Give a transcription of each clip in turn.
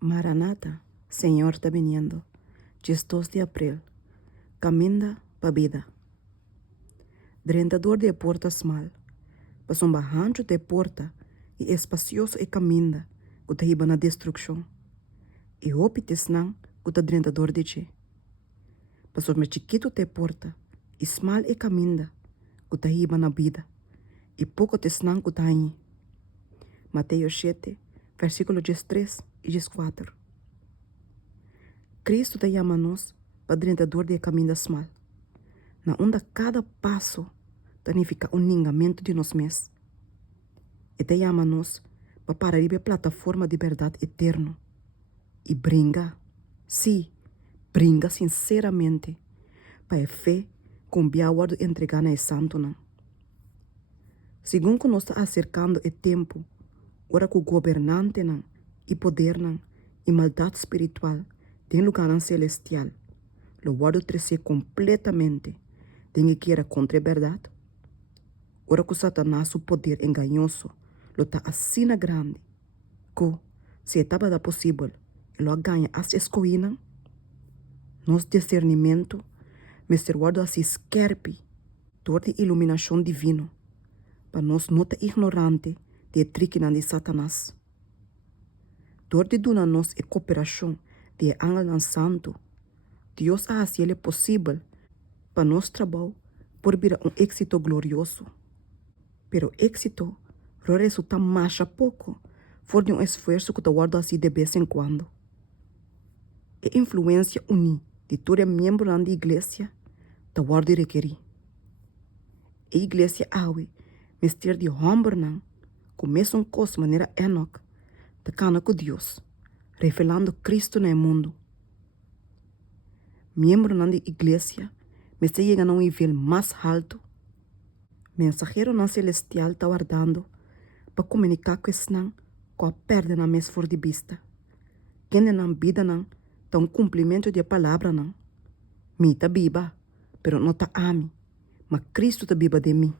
Maranata, Senhor está viniendo. 2 de abril. Caminda pa vida. Drentador de portas mal. Passou bajando de porta e espacioso e caminda, que iba na destruição. E hopi tesnang que drentador de che. Passou me chiquito de porta e smal e caminda, que iba na vida. E pouco tesnang que tainha. Mateus 7, versículo 13 e 14. Cristo te chama-nos para drentador de caminho mal. Na onde cada passo significa ningamento de nós mesmos. E te chama-nos para parar a plataforma de verdade eterno. E brinca, sim, brinca sinceramente, para a fé com biawar de entregar na santo não. Segundo que nós está acercando o tempo, ora que o governante não, e poder não, e maldade espiritual, tem lugar celestial, lo guardo crescer completamente, tem que ir contra a verdade. Ora que Satanás, o poder enganoso, lo está assim grande, que se estava da possível, ele ganha as escoinas, nos discernimento, mas ser guardo assim esquerpe, toda iluminação divina, para nós não estar ignorante de triquinan de Satanás. Door de dona nos e cooperação de Angel Santo, Deus ha assim ele possível para nosso trabalho por vir êxito glorioso. Pero êxito não resulta mais a pouco, for de esforço que te guarda assim de vez em quando. E influência uni de todo membro da igreja te guarda requerir. A igreja awe, mister de homem começa coisa maneira Enoch, te cana com Deus, revelando Cristo no mundo. Membro da igreja, me está chegando a nível mais alto. Mensajero na celestial está guardando para comunicar com esse com a perda na mesa for de vista. Quem na vida não está cumprimento de palavra não. Me está viva, pero não está a mim. Mas Cristo está viva de mim.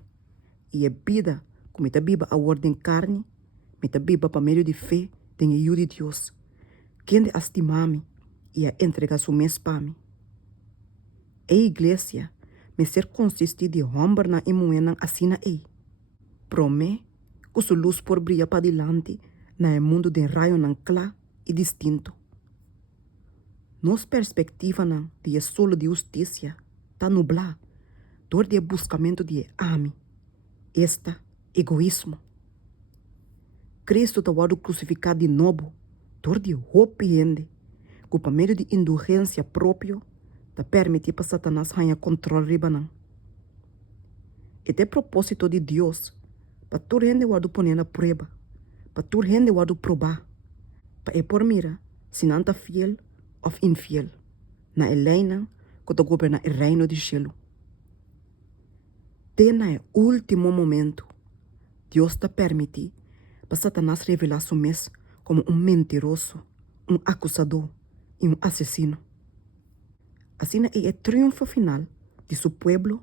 E a vida, como está viva a ordem carne, me está viva para meio de fé, tem ajuda de Deus. Quem de estimar-me e a entregar seu mês para mim. A igreja, me ser consiste de homem na imuena assim na ei. Promé, que sua luz por brilhar para diante, na mundo de raio não claro e distinto. Nos perspectiva não de solo de justiça, tá nublada, dor de buscamento de ame, esta egoísmo. Cristo está guardo crucificado de novo, dor de arrepende, que por meio de indulgência própria, te permite para Satanás ganhar controle riba. Este é propósito de Deus, para tu gente guardo poner na prova, para tu gente guardo provar, para por mira, se não está fiel ou infiel, na Helena, que te governa o reino de cielo. Tena o último momento, Deus te permite para Satanás revelar seu mês como mentiroso, acusador e assassino. Assim é o triunfo final de seu pueblo,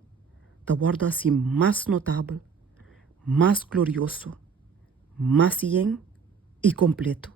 te guarda assim mais notável, mais glorioso, más bien y completo.